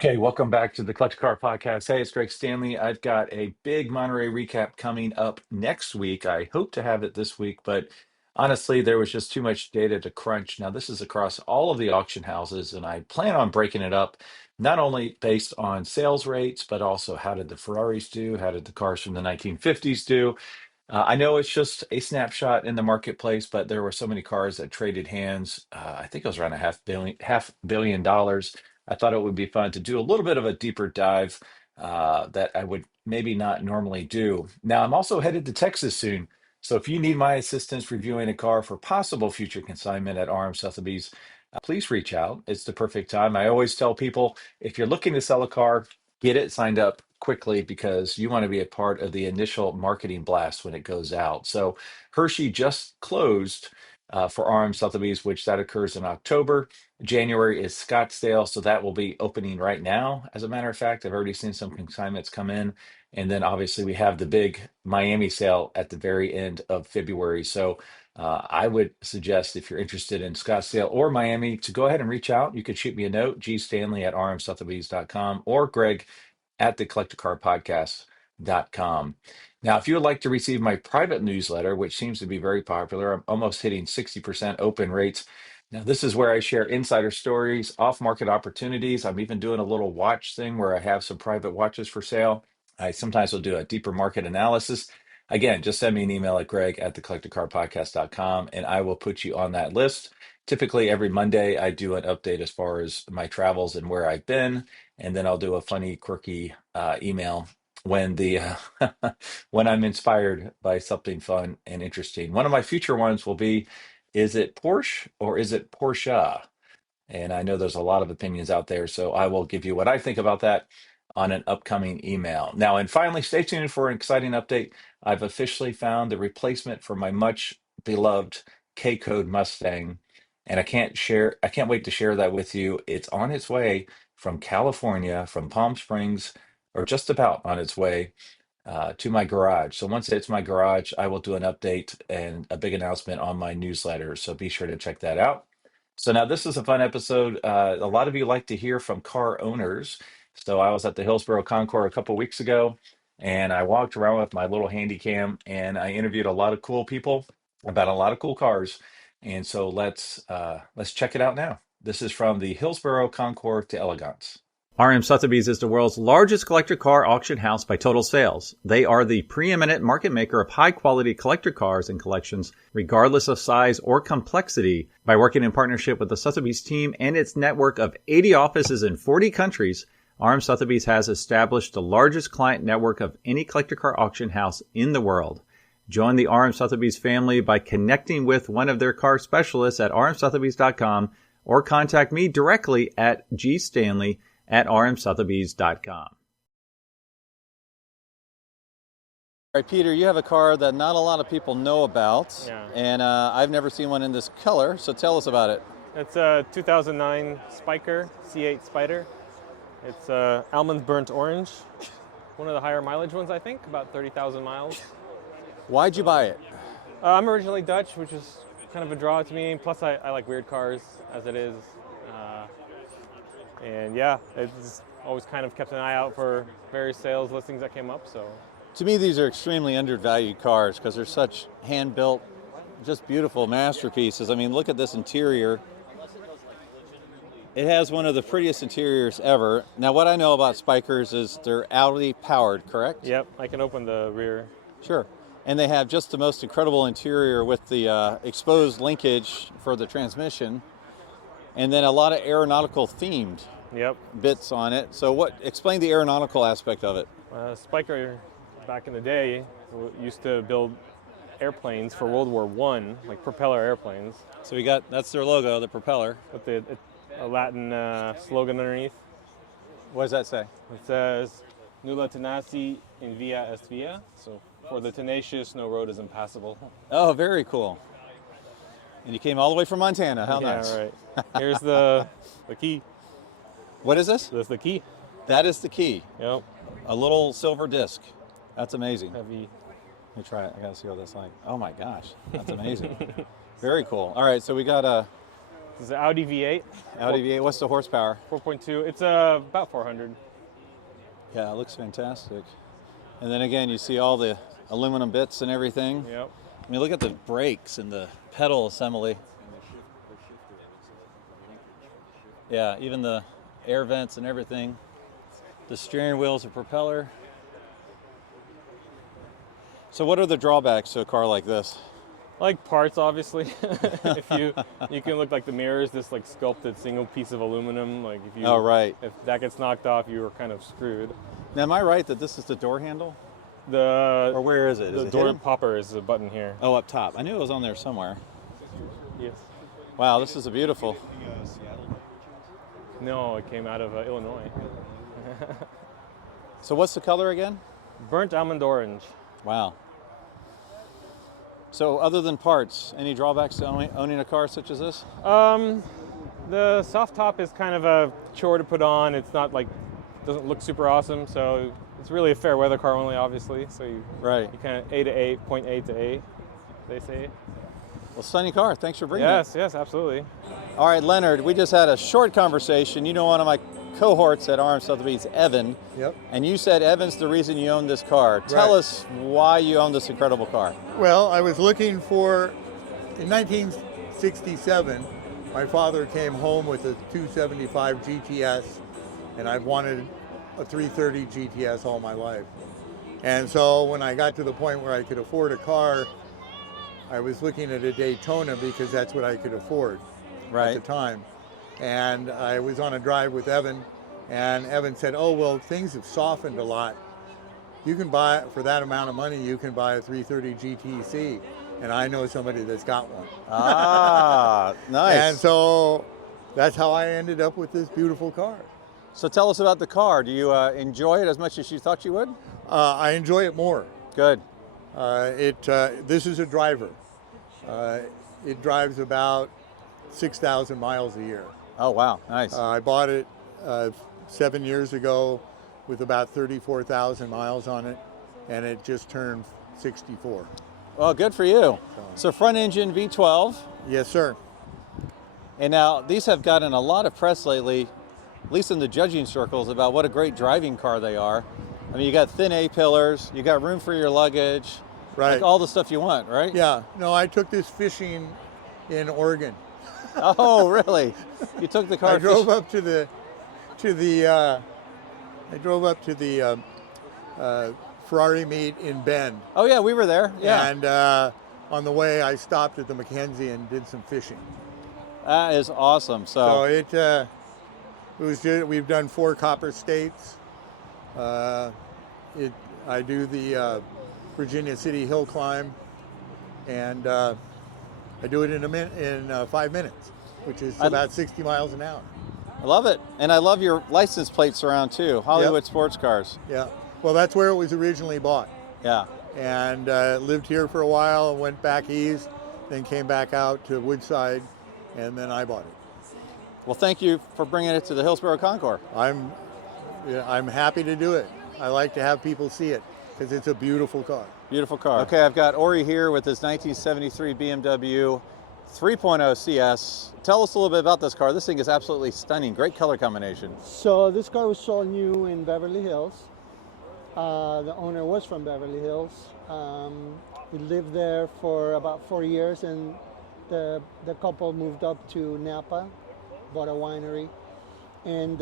Okay, welcome back to the Collector Car Podcast. Hey, it's Greg Stanley. I've got a big Monterey recap coming up next week. I hope to have it this week, but honestly, there was just too much data to crunch. Now, this is across all of the auction houses, and I plan on breaking it up, not only based on sales rates, but also how did the Ferraris do? How did the cars from the 1950s do? I know it's just a snapshot in the marketplace, but there were so many cars that traded hands. I think it was around a half billion dollars. I thought it would be fun to do a little bit of a deeper dive that I would maybe not normally do. Now, I'm also headed to Texas soon. So if you need my assistance reviewing a car for possible future consignment at RM Sotheby's, please reach out. It's the perfect time. I always tell people if you're looking to sell a car, get it signed up quickly because you want to be a part of the initial marketing blast when it goes out. So Hershey just closed for RM Sotheby's, which that occurs in October. January is Scottsdale, so that will be opening right now. As a matter of fact, I've already seen some consignments come in. And then obviously we have the big Miami sale at the very end of February. So I would suggest if you're interested in Scottsdale or Miami to go ahead and reach out. You could shoot me a note, gstanley at rmsotheby's.com or Greg at the collectorcarpodcast.com. Now, if you would like to receive my private newsletter, which seems to be very popular, I'm almost hitting 60% open rates. Now, this is where I share insider stories, off market opportunities. I'm even doing a little watch thing where I have some private watches for sale. I sometimes will do a deeper market analysis. Again, just send me an email at greg at the collectorcarpodcast.com and I will put you on that list. Typically, every Monday, I do an update as far as my travels and where I've been, and then I'll do a funny, quirky email when the when I'm inspired by something fun and interesting. One of my future ones will be, is it Porsche or is it Porsche? And I know there's a lot of opinions out there, so I will give you what I think about that on an upcoming email. Now, and finally, stay tuned for an exciting update. I've officially found the replacement for my much beloved K-Code Mustang, and I can't wait to share that with you. It's on its way from California, from Palm Springs, or just about on its way to my garage. So once it's my garage, I will do an update and a big announcement on my newsletter. So be sure to check that out. So now this is a fun episode. A lot of you like to hear from car owners. So I was at the Hillsborough Concours a couple weeks ago, and I walked around with my little handy cam, and I interviewed a lot of cool people about a lot of cool cars. And so let's check it out now. This is from the Hillsborough Concours to Elegance. RM Sotheby's is the world's largest collector car auction house by total sales. They are the preeminent market maker of high-quality collector cars and collections, regardless of size or complexity. By working in partnership with the Sotheby's team and its network of 80 offices in 40 countries, RM Sotheby's has established the largest client network of any collector car auction house in the world. Join the RM Sotheby's family by connecting with one of their car specialists at rmsotheby's.com or contact me directly at gstanley at rmsotheby's.com. All right, Peter, you have a car that not a lot of people know about, and I've never seen one in this color, so tell us about it. It's a 2009 Spyker C8 Spider. It's almond burnt orange, one of the higher mileage ones, I think, about 30,000 miles. Why'd you buy it? I'm originally Dutch, which is kind of a draw to me, plus I like weird cars as it is. And yeah, it's always kind of kept an eye out for various sales listings that came up. So, to me, these are extremely undervalued cars because they're such hand-built, just beautiful masterpieces. I mean, look at this interior. It has one of the prettiest interiors ever. Now, what I know about Spykers is they're Audi powered, correct? Yep, I can open the rear. Sure. And they have just the most incredible interior with the exposed linkage for the transmission. And then a lot of aeronautical themed bits on it. So explain the aeronautical aspect of it. Spyker, back in the day, used to build airplanes for World War I, like propeller airplanes. So that's their logo, the propeller. With a Latin slogan underneath. What does that say? It says, Nulla tenaci in via est via. So for the tenacious, no road is impassable. Oh, very cool. And you came all the way from Montana. How nice. Yeah, right. Here's the key. What is this? That's the key. That is the key. Yep. A little silver disc. That's amazing. Heavy. Let me try it. I got to see what that's like. Oh my gosh. That's amazing. Very cool. All right, so we got a This is an Audi V8. Audi V8, what's the horsepower? 4.2. It's about 400. Yeah, it looks fantastic. And then again, you see all the aluminum bits and everything. Yep. I mean, look at the brakes and the pedal assembly. Yeah, even the air vents and everything. The steering wheel's a propeller. So what are the drawbacks to a car like this? Like parts, obviously. If you can look like the mirrors, this like sculpted single piece of aluminum. Like if you, Oh, right. if that gets knocked off, you were kind of screwed. Now, am I right that this is the door handle? Or where is it? The Is it door hidden? popper is a button here. Oh, up top. I knew it was on there somewhere. Yes. Wow, this is a beautiful. No, it came out of Illinois. So what's the color again? Burnt almond orange. Wow. So other than parts, any drawbacks to owning a car such as this? The soft top is kind of a chore to put on. It's not like, doesn't look super awesome. So it's really a fair weather car only, obviously. So you kind of A to A, point A to A, they say. Well, stunning car. Thanks for bringing it. Yes, absolutely. All right, Leonard, we just had a short conversation. You know one of my cohorts at Arms Sotheby's, Evan. Yep. And you said Evan's the reason you own this car. Tell us why you own this incredible car. Well, I was looking for, in 1967, my father came home with a 275 GTS, and I've wanted a 330 GTS all my life. And so when I got to the point where I could afford a car, I was looking at a Daytona because that's what I could afford at the time. And I was on a drive with Evan, and Evan said, oh, well, things have softened a lot. You can buy, for that amount of money, you can buy a 330 GTC. And I know somebody that's got one. Ah, nice. And so that's how I ended up with this beautiful car. So tell us about the car. Do you enjoy it as much as you thought you would? I enjoy it more. Good. This is a driver. It drives about 6,000 miles a year. Oh, wow. Nice. I bought it 7 years ago with about 34,000 miles on it, and it just turned 64. Well, good for you. So front engine V12. Yes, sir. And now these have gotten a lot of press lately, at least in the judging circles, about what a great driving car they are. I mean, you got thin A-pillars, you got room for your luggage, like all the stuff you want, right? Yeah. No, I took this fishing in Oregon. Oh, really? You took the car. I drove up to the Ferrari meet in Bend. Oh yeah, we were there. Yeah. And on the way, I stopped at the Mackenzie and did some fishing. That is awesome. So it was good. We've done 4 copper states. I do the Virginia City hill climb, and I do it in 5 minutes, which is about 60 miles an hour. I love it. And I love your license plates around too, Hollywood sports cars. Yeah. Well, that's where it was originally bought. Yeah. And lived here for a while, went back east, then came back out to Woodside, and then I bought it. Well, thank you for bringing it to the Hillsborough Concours. I'm happy to do it. I like to have people see it because it's a beautiful car. Beautiful car. Okay, I've got Ori here with his 1973 BMW 3.0 CS. Tell us a little bit about this car. This thing is absolutely stunning. Great color combination. So this car was sold new in Beverly Hills. The owner was from Beverly Hills. We lived there for about 4 years, and the couple moved up to Napa, bought a winery, and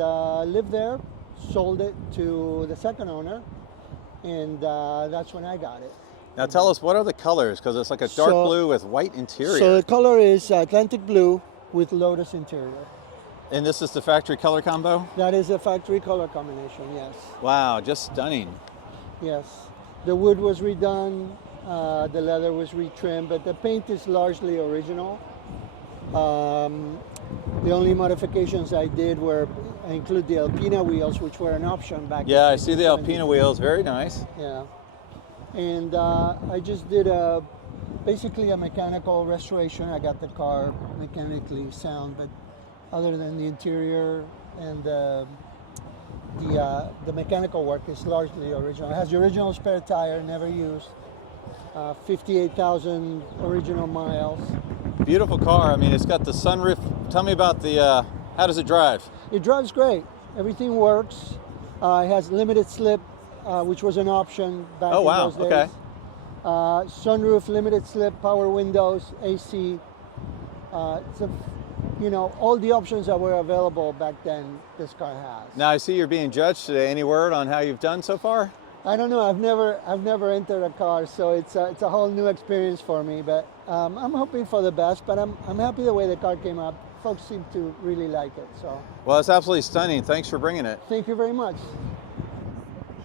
lived there, sold it to the second owner, and that's when I got it. Now tell us, what are the colors? Because it's like a dark blue with white interior. So the color is Atlantic blue with Lotus interior. And this is the factory color combo? That is a factory color combination, yes. Wow, just stunning. Yes. The wood was redone, the leather was retrimmed, but the paint is largely original. The only modifications I did were include the Alpina wheels, which were an option back then. Yeah, I see the Alpina wheels, very nice. Yeah. And I just did basically a mechanical restoration. I got the car mechanically sound, but other than the interior and the mechanical work is largely original. It has the original spare tire, never used. 58,000 original miles. Beautiful car. I mean, it's got the sunroof. Tell me about the, how does it drive? It drives great. Everything works. It has limited slip, which was an option back Oh, in wow. those days. Okay. Sunroof, limited slip, power windows, AC. All the options that were available back then, this car has. Now I see you're being judged today. Any word on how you've done so far? I don't know. I've never entered a car, so it's a whole new experience for me. But I'm hoping for the best. But I'm happy the way the car came out. Folks seem to really like it. So. Well, it's absolutely stunning. Thanks for bringing it. Thank you very much.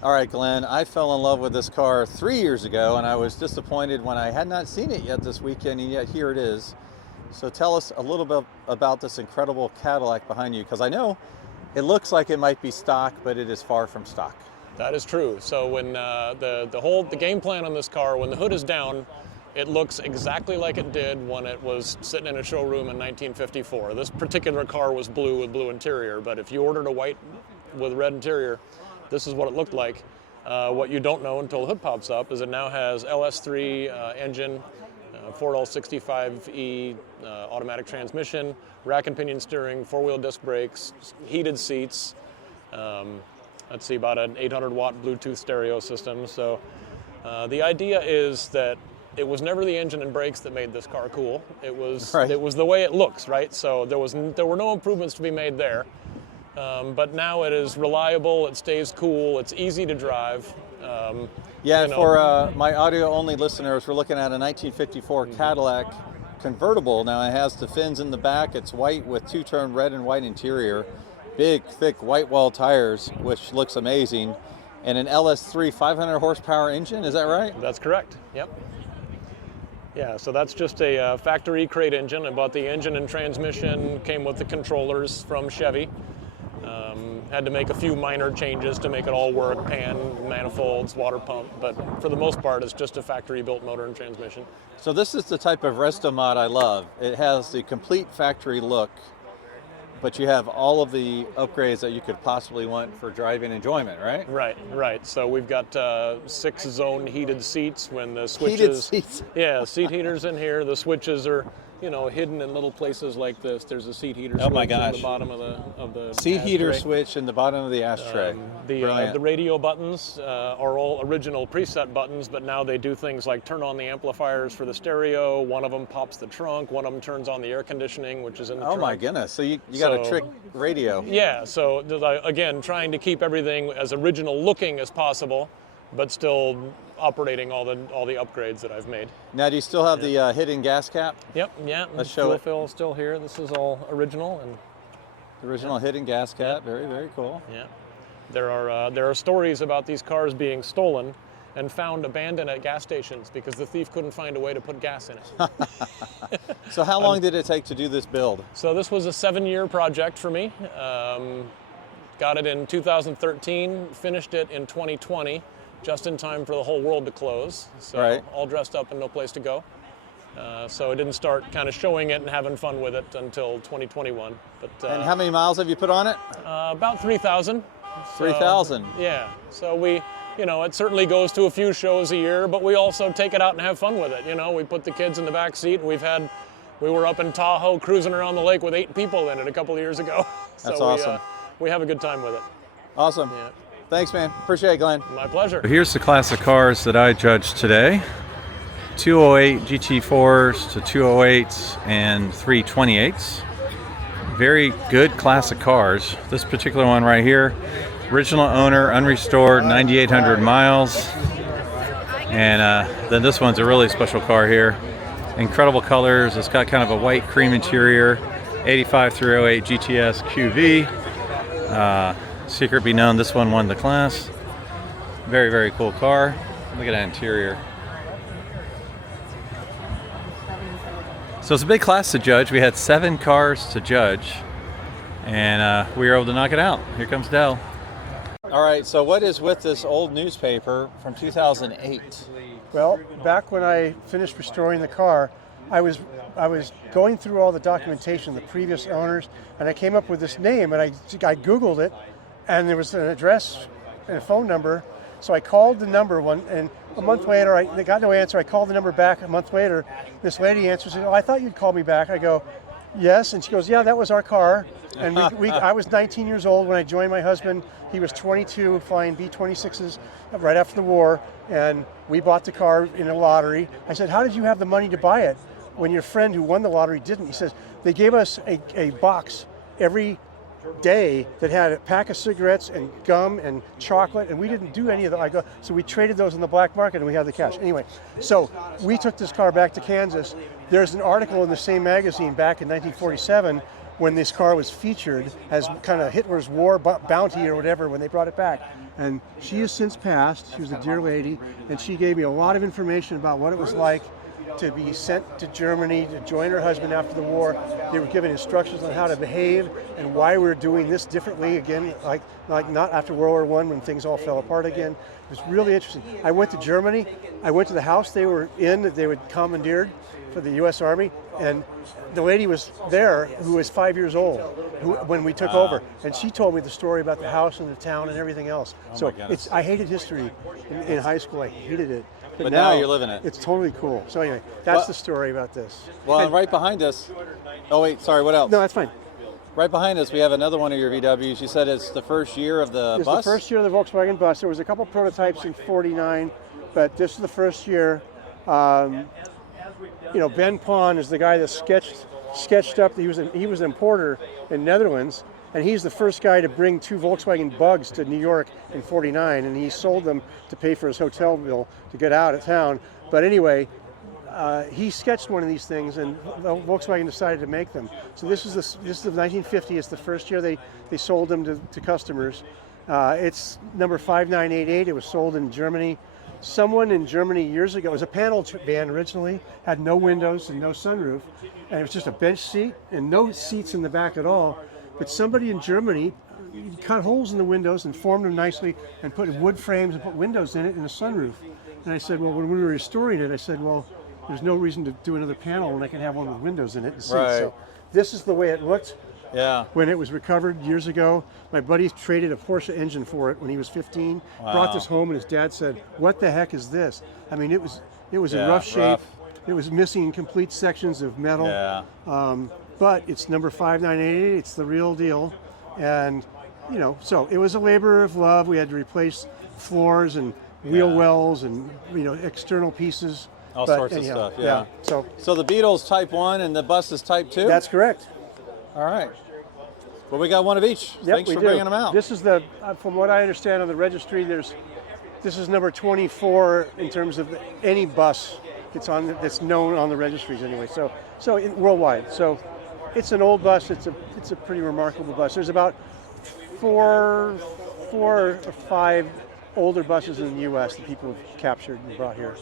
All right, Glenn. I fell in love with this car 3 years ago, and I was disappointed when I had not seen it yet this weekend, and yet here it is. So tell us a little bit about this incredible Cadillac behind you, because I know it looks like it might be stock, but it is far from stock. That is true. So when the game plan on this car, when the hood is down, it looks exactly like it did when it was sitting in a showroom in 1954. This particular car was blue with blue interior, but if you ordered a white with red interior, this is what it looked like. What you don't know until the hood pops up is it now has LS3 engine, 4L65E automatic transmission, rack and pinion steering, four-wheel disc brakes, heated seats. Let's see, about an 800-watt Bluetooth stereo system. So the idea is that it was never the engine and brakes that made this car cool. It was Right. It was the way it looks, right? So there were no improvements to be made there. But now it is reliable. It stays cool. It's easy to drive. Yeah, for my audio-only listeners, we're looking at a 1954 Cadillac convertible. Now it has the fins in the back. It's white with two-tone red and white interior. Big, thick white wall tires, which looks amazing. And an LS3 500 horsepower engine, is that right? That's correct, yep. Yeah, so that's just a factory crate engine. I bought the engine and transmission, came with the controllers from Chevy. Had to make a few minor changes to make it all work, pan, manifolds, water pump, but for the most part it's just a factory-built motor and transmission. So this is the type of resto mod I love. It has the complete factory look, but you have all of the upgrades that you could possibly want for driving enjoyment, right? Right. So we've got 6-zone heated seats when the switches. Heated seats. Yeah, seat heaters in here. The switches are, hidden in little places like this. There's a seat heater Oh my switch gosh. in the bottom of the Seat heater ashtray. switch in the bottom of the ashtray. The radio buttons are all original preset buttons, but now they do things like turn on the amplifiers for the stereo. One of them pops the trunk. One of them turns on the air conditioning, which is in the trunk. Oh my goodness! So you got a trick radio. Yeah. So again, trying to keep everything as original looking as possible, but still operating all the upgrades that I've made. Now, do you still have the hidden gas cap? Yep. Yeah. Let's show fuel it. fill is still here. This is all original and. The original hidden gas cap. Very, very cool. Yeah. There are stories about these cars being stolen and found abandoned at gas stations because the thief couldn't find a way to put gas in it. So how long did it take to do this build? So this was a 7-year project for me. Got it in 2013, finished it in 2020, just in time for the whole world to close. So Right. all dressed up and no place to go. So I didn't start kind of showing it and having fun with it until 2021. But And how many miles have you put on it? about 3,000. 3,000. Yeah. So we, it certainly goes to a few shows a year, but we also take it out and have fun with it. We put the kids in the back seat, and we were up in Tahoe cruising around the lake with 8 people in it a couple of years ago. So That's awesome. We have a good time with it. Awesome. Yeah. Thanks, man. Appreciate it, Glenn. My pleasure. Here's the class of cars that I judged today. 208 GT4s to 208s and 328s. Very good class of cars. This particular one right here, original owner, unrestored, 9,800 miles. And then this one's a really special car here. Incredible colors. It's got kind of a white cream interior. 85 308 GTS QV. Secret be known, this one won the class. Very, very cool car. Look at that interior. So it's a big class to judge. We had 7 cars to judge, and we were able to knock it out. Here comes Dell. All right, so what is with this old newspaper from 2008? Well, back when I finished restoring the car, I was going through all the documentation, the previous owners, and I came up with this name, and I Googled it, and there was an address and a phone number So I called the number and a month later, they got no answer. I called the number back a month later. This lady answers, "Oh, I thought you'd call me back." I go, "Yes," and she goes, "Yeah, that was our car." And I was 19 years old when I joined my husband. He was 22, flying B-26s right after the war, and we bought the car in a lottery. I said, "How did you have the money to buy it when your friend who won the lottery didn't?" He says, "They gave us a box every day that had a pack of cigarettes and gum and chocolate, and we didn't do any of that." So we traded those in the black market and we had the cash. Anyway, so we took this car back to Kansas. There's an article in the same magazine back in 1947 when this car was featured as kind of Hitler's war bounty or whatever when they brought it back. And she has since passed. She was a dear lady, and she gave me a lot of information about what it was like to be sent to Germany to join her husband after the war. They were given instructions on how to behave and why we're doing this differently again, like not after World War I when things all fell apart again. It was really interesting. I went to Germany. I went to the house they were in that they would commandeered for the U.S. Army, and the lady was there who was 5 years old when we took over, and she told me the story about the house and the town and everything else. So I hated history in high school. I hated it. But now you're living it. It's totally cool. So anyway, that's the story about this. Well, and right behind us, oh wait, sorry, what else? No, that's fine. Right behind us, we have another one of your VWs. You said it's the first year of the bus? It's the first year of the Volkswagen bus. There was a couple prototypes in '49, but this is the first year. Ben Pon is the guy that sketched up. He was an importer in Netherlands, and he's the first guy to bring 2 Volkswagen Bugs to New York in '49, and he sold them to pay for his hotel bill to get out of town. But anyway, he sketched one of these things, and Volkswagen decided to make them. So this is the 1950. It's the first year they sold them to customers. It's number 5988. It was sold in Germany. Someone in Germany years ago, it was a panel van originally, had no windows and no sunroof, and it was just a bench seat and no seats in the back at all. But somebody in Germany cut holes in the windows and formed them nicely and put wood frames and put windows in it and a sunroof. And I said, well, when we were restoring it, I said, well, there's no reason to do another panel when I can have one with windows in it and seats. Right. So this is the way it looked. Yeah. When it was recovered years ago. My buddy traded a Porsche engine for it when he was 15. Wow. Brought this home, and his dad said, "What the heck is this?" I mean, it was in rough shape. It was missing complete sections of metal. Yeah. But it's number 5988. It's the real deal, and so it was a labor of love. We had to replace floors and wheel wells and external pieces. All sorts of stuff. Yeah. So the Beetle's Type 1 and the bus is Type 2. that's correct. All right. Well, we got one of each. Yep, Thanks for bringing them out. This is from what I understand on the registry, this is number 24 in terms of any bus that's known on the registries anyway. So worldwide. So it's an old bus. It's a pretty remarkable bus. There's about four or five older buses in the U.S. that people have captured and brought here.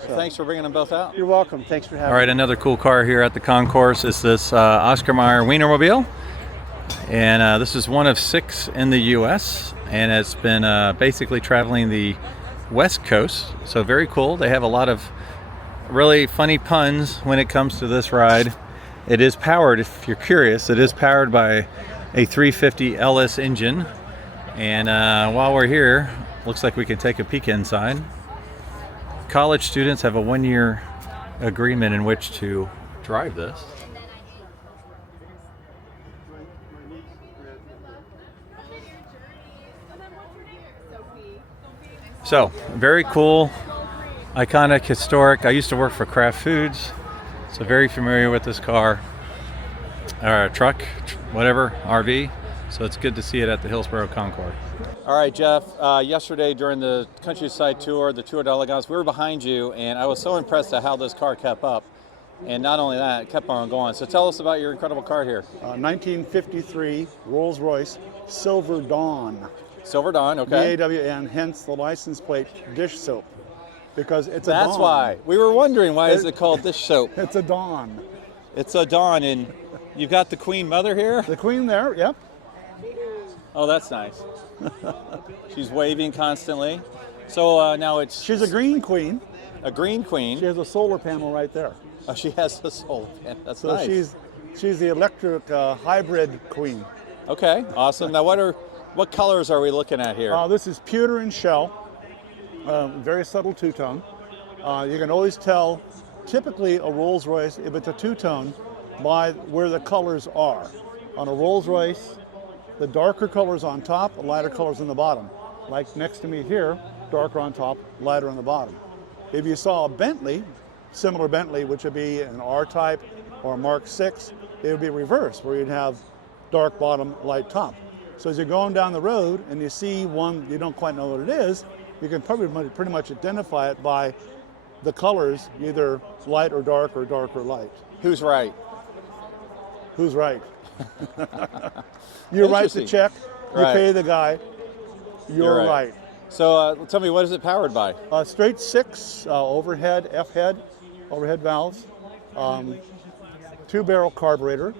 So, thanks for bringing them both out. You're welcome. Thanks for having me. All right, another cool car here at the concours is this Oscar Mayer Wienermobile. And this is one of 6 in the U.S. and it's been basically traveling the West Coast. So very cool. They have a lot of really funny puns when it comes to this ride. It is powered, if you're curious, it is powered by a 350 LS engine. And while we're here, looks like we can take a peek inside. College students have a 1-year agreement in which to drive this. So, very cool, iconic, historic. I used to work for Kraft Foods, so very familiar with this car, or truck, whatever, RV. So it's good to see it at the Hillsborough Concours. All right, Jeff, yesterday during the countryside tour, the Tour d'Elegance, we were behind you, and I was so impressed at how this car kept up. And not only that, it kept on going. So tell us about your incredible car here. 1953 Rolls-Royce Silver Dawn. Silver Dawn, okay. DAW, and hence the license plate dish soap, because it's a Dawn. That's why. We were wondering, why is it called dish soap? It's a Dawn. It's a Dawn, and you've got the Queen Mother here? The Queen there, yep. Oh, that's nice. She's waving constantly. So now it's... She's a green queen. A green queen. She has a solar panel right there. Oh, she has a solar panel. That's so nice. She's the electric hybrid queen. Okay, awesome. Now what colors are we looking at here? This is pewter and shell. very subtle two-tone. You can always tell, typically a Rolls Royce, if it's a two-tone, by where the colors are. On a Rolls Royce, the darker colors on top, the lighter colors on the bottom. Like next to me here, darker on top, lighter on the bottom. If you saw a Bentley, similar Bentley, which would be an R-Type or a Mark 6, it would be reversed, where you'd have dark bottom, light top. So as you're going down the road and you see one you don't quite know what it is, you can probably pretty much identify it by the colors, either light or dark or light. Who's right? Who's right? You write the check, you pay the guy, you're right. So tell me, what is it powered by? Straight 6 overhead, F-head, overhead valves, 2-barrel carburetor,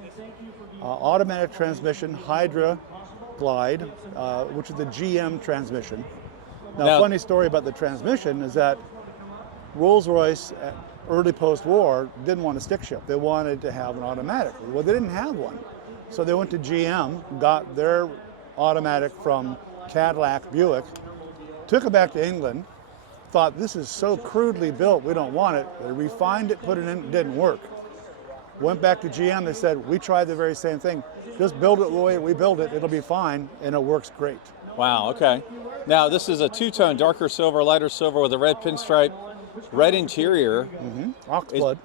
automatic transmission, Hydra Glide, which is the GM transmission. Now, funny story about the transmission is that Rolls-Royce, early post-war, didn't want a stick shift. They wanted to have an automatic. Well, they didn't have one. So they went to GM, got their automatic from Cadillac, Buick, took it back to England, thought this is so crudely built, we don't want it. They refined it, put it in, it didn't work. Went back to GM, they said, we tried the very same thing. Just build it the way we build it, it'll be fine, and it works great. Wow, okay. Now this is a two-tone, darker silver, lighter silver with a red pinstripe, red interior. Oxblood.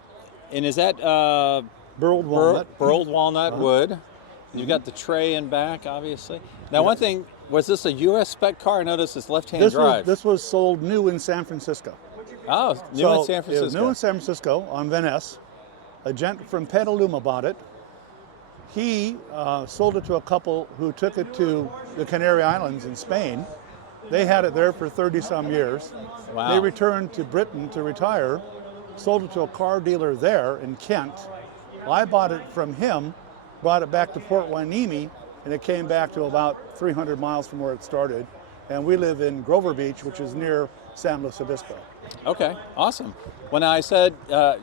And is that burled walnut? Burled walnut wood. You've got the tray in back, obviously. Now one thing, was this a US spec car? I noticed it's left-hand drive. This was sold new in San Francisco. Oh, new in San Francisco. It was new in San Francisco on Van Ness. A gent from Petaluma bought it. He sold it to a couple who took it to the Canary Islands in Spain. They had it there for 30-some years. Wow. They returned to Britain to retire, sold it to a car dealer there in Kent. I bought it from him, brought it back to Port Hueneme, and it came back to about 300 miles from where it started. And we live in Grover Beach, which is near San Luis Obispo. Okay, awesome. When I said,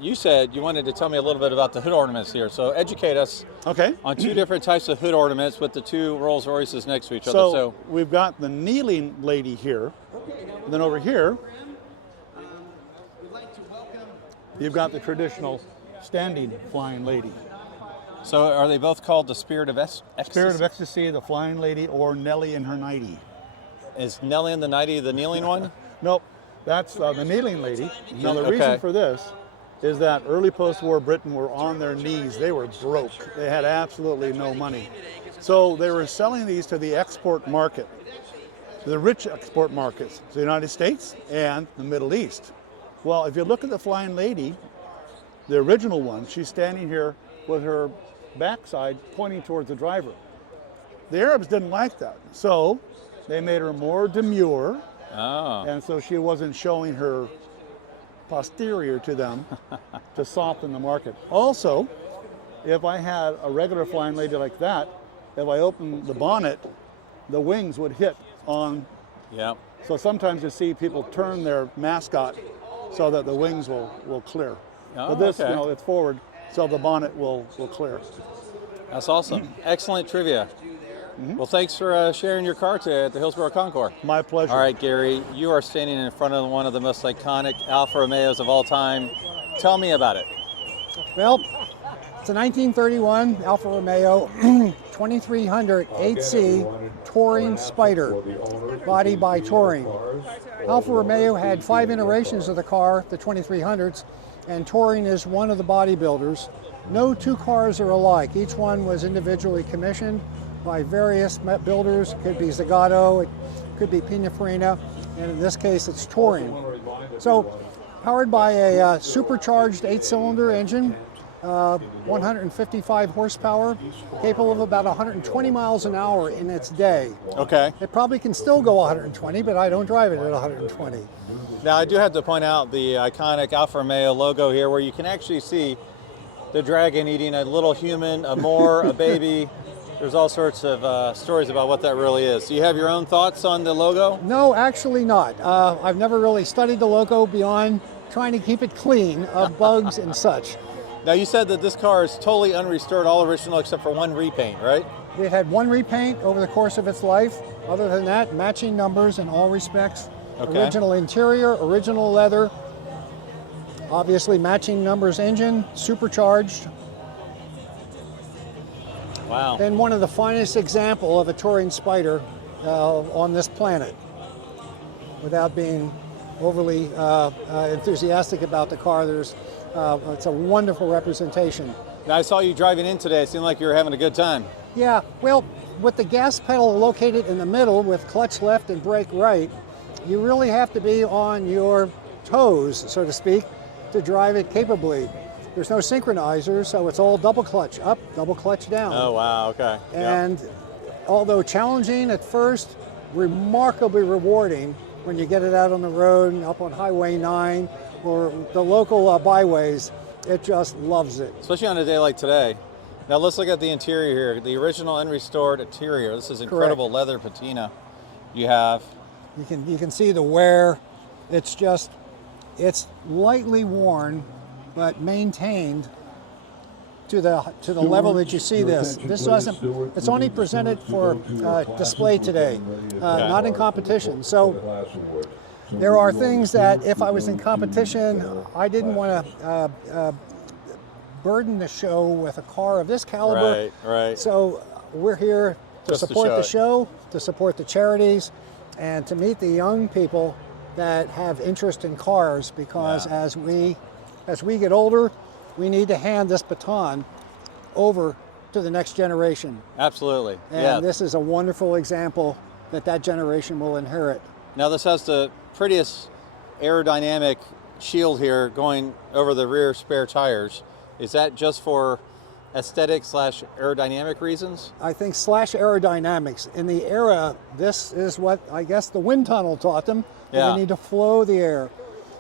you said you wanted to tell me a little bit about the hood ornaments here. So educate us on two different types of hood ornaments with the two Rolls Royces next to each other. So we've got the kneeling lady here. And then over here, you've got the traditional standing flying lady. So are they both called the Spirit of Ecstasy? Spirit of Ecstasy, the flying lady, or Nellie in her nightie. Is Nellie in the nightie the kneeling one? Nope, that's the kneeling lady. Now the reason for this is that early post-war Britain were on their knees. They were broke. They had absolutely no money. So they were selling these to the export market, to the rich export markets, the United States and the Middle East. Well, if you look at the flying lady, the original one, she's standing here with her backside pointing towards the driver. The Arabs didn't like that, so they made her more demure, and so she wasn't showing her posterior to them to soften the market. Also, if I had a regular flying lady like that, if I opened the bonnet, the wings would hit on. Yeah. So sometimes you see people turn their mascot so that the wings will clear. Oh, but this, it's forward, so the bonnet will clear. That's awesome. Excellent trivia. Well, thanks for sharing your car today at the Hillsborough Concours. My pleasure. All right, Gary, you are standing in front of one of the most iconic Alfa Romeos of all time. Tell me about it. Well, it's a 1931 Alfa Romeo 2300 8C Touring Spider, body by Touring. Alfa Romeo had 5 iterations of the car, the 2300s, and Touring is one of the bodybuilders. No two cars are alike. Each one was individually commissioned by various builders. It could be Zagato, it could be Pininfarina, and in this case it's Touring. So, powered by a supercharged 8-cylinder engine, 155 horsepower, capable of about 120 miles an hour in its day. Okay. It probably can still go 120, but I don't drive it at 120. Now, I do have to point out the iconic Alfa Romeo logo here, where you can actually see the dragon eating a little human, a Moor, a baby. There's all sorts of stories about what that really is. Do you have your own thoughts on the logo? No, actually not. I've never really studied the logo beyond trying to keep it clean of bugs and such. Now, you said that this car is totally unrestored, all original except for one repaint, right? We've had one repaint over the course of its life. Other than that, matching numbers in all respects. Okay. Original interior, original leather, obviously matching numbers engine, supercharged. Wow. And one of the finest example of a touring Spyder on this planet, without being overly enthusiastic about the car. It's a wonderful representation. Now, I saw you driving in today. It seemed like you were having a good time. Yeah, well, with the gas pedal located in the middle with clutch left and brake right, you really have to be on your toes, so to speak, to drive it capably. There's no synchronizer, so it's all double clutch up, double clutch down. Oh, wow, okay. And although challenging at first, remarkably rewarding when you get it out on the road and up on Highway 9 or the local byways. It just loves it. Especially on a day like today. Now let's look at the interior here. The original and restored interior. This is incredible. Correct. Leather patina you have. You can see the wear. It's lightly worn, but maintained to the level that you see this. It's only presented for display today, not in competition. So there are things that if I was in competition, I didn't want to burden the show with a car of this caliber. Right. So we're here to Just to support show the it. show, to support the charities, and to meet the young people that have interest in cars, because as we get older, we need to hand this baton over to the next generation. Absolutely. And this is a wonderful example that generation will inherit. Now this has the prettiest aerodynamic shield here going over the rear spare tires. Is that just for aesthetic / aerodynamic reasons? I think / aerodynamics. In the era, this is what I guess the wind tunnel taught them. That they need to flow the air.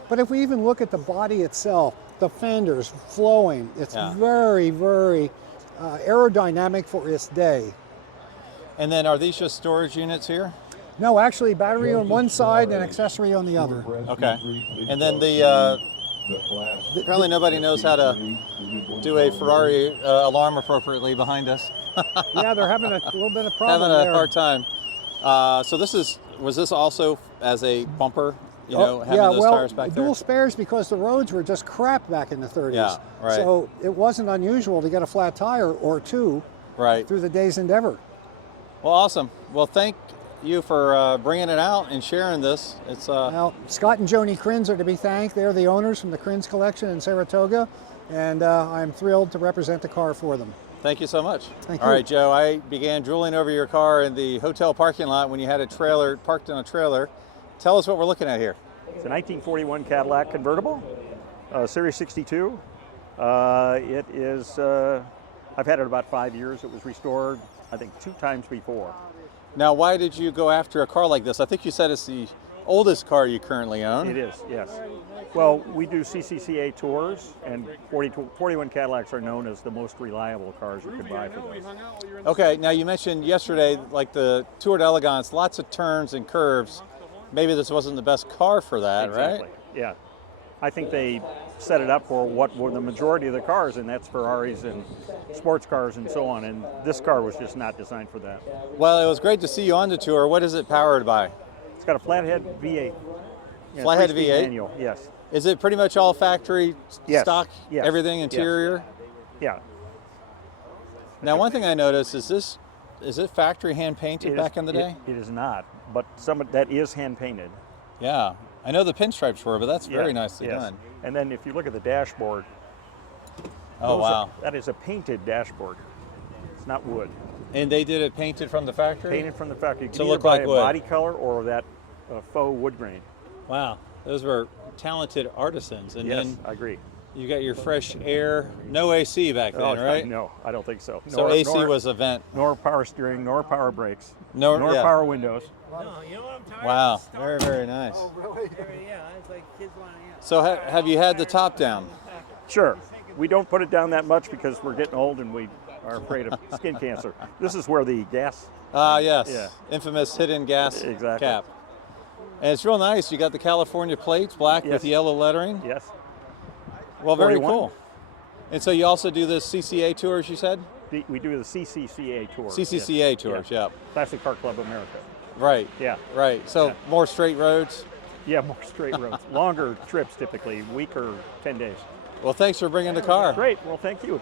But if we even look at the body itself, the fenders flowing, it's very, very aerodynamic for its day. And then are these just storage units here? No, actually battery on one side and accessory on the other. Okay. And then apparently nobody knows how to do a Ferrari alarm appropriately behind us. Yeah, they're having a little bit of problem Having a there. hard time. So was this also as a bumper? Having those tires back there? Dual spares because the roads were just crap back in the 30s. Yeah, right. So it wasn't unusual to get a flat tire or two through the day's endeavor. Well, awesome. Well, thank you for bringing it out and sharing this. It's Now, Scott and Joni Krins are to be thanked. They're the owners from the Krins collection in Saratoga, and I'm thrilled to represent the car for them. Thank you so much. Thank All you. right, Joe, I began drooling over your car in the hotel parking lot when you had a trailer parked in a trailer. Tell us what we're looking at here. It's a 1941 Cadillac convertible, Series 62. It is, I've had it about 5 years. It was restored, I think, 2 times before. Now, why did you go after a car like this? I think you said it's the oldest car you currently own. It is, yes. Well, we do CCCA tours, and 41 Cadillacs are known as the most reliable cars you could buy for this. Okay, now you mentioned yesterday, like the Tour d'Elegance, lots of turns and curves. Maybe this wasn't the best car for that, Exactly. right? Yeah. I think they set it up for what were the majority of the cars, and that's Ferraris and sports cars and so on, and this car was just not designed for that. Well, it was great to see you on the tour. What is it powered by? It's got a flathead V8. Yeah, Flathead 3-speed V8? manual, yes. Is it pretty much all factory stock? Yes. Everything interior? Yeah. Now, one thing I noticed is it factory hand painted back in the day? It is not, but that is hand painted. Yeah. I know the pinstripes were, but that's very nicely done. And then if you look at the dashboard, that is a painted dashboard. It's not wood. And they did it painted from the factory? Painted from the factory. You To can look either buy like a wood. body color or that faux wood grain. Wow. Those were talented artisans. And Yes, then I agree. you got your fresh air, no AC back then, right? No, I don't think so. So AC was a vent. Nor power steering, nor power brakes, Nor power windows. No, you know what I'm tired Wow, of? very, very nice. Oh, really? Yeah, it's like kids want to. So have you had the top down? Sure. We don't put it down that much because we're getting old and we are afraid of skin cancer. This is where the gas. Yes. Yeah. Infamous hidden gas Exactly. cap. And it's real nice. You got the California plates, black with yellow lettering. Yes. Well, very 41. cool. And so you also do the CCA tours, you said? We do the CCCA tours. CCCA tours, yeah. Classic Car Club America. Right. Yeah. Right. So more straight roads? Yeah, more straight roads. Longer trips typically, week or 10 days. Well, thanks for bringing the car. Great. Well, thank you.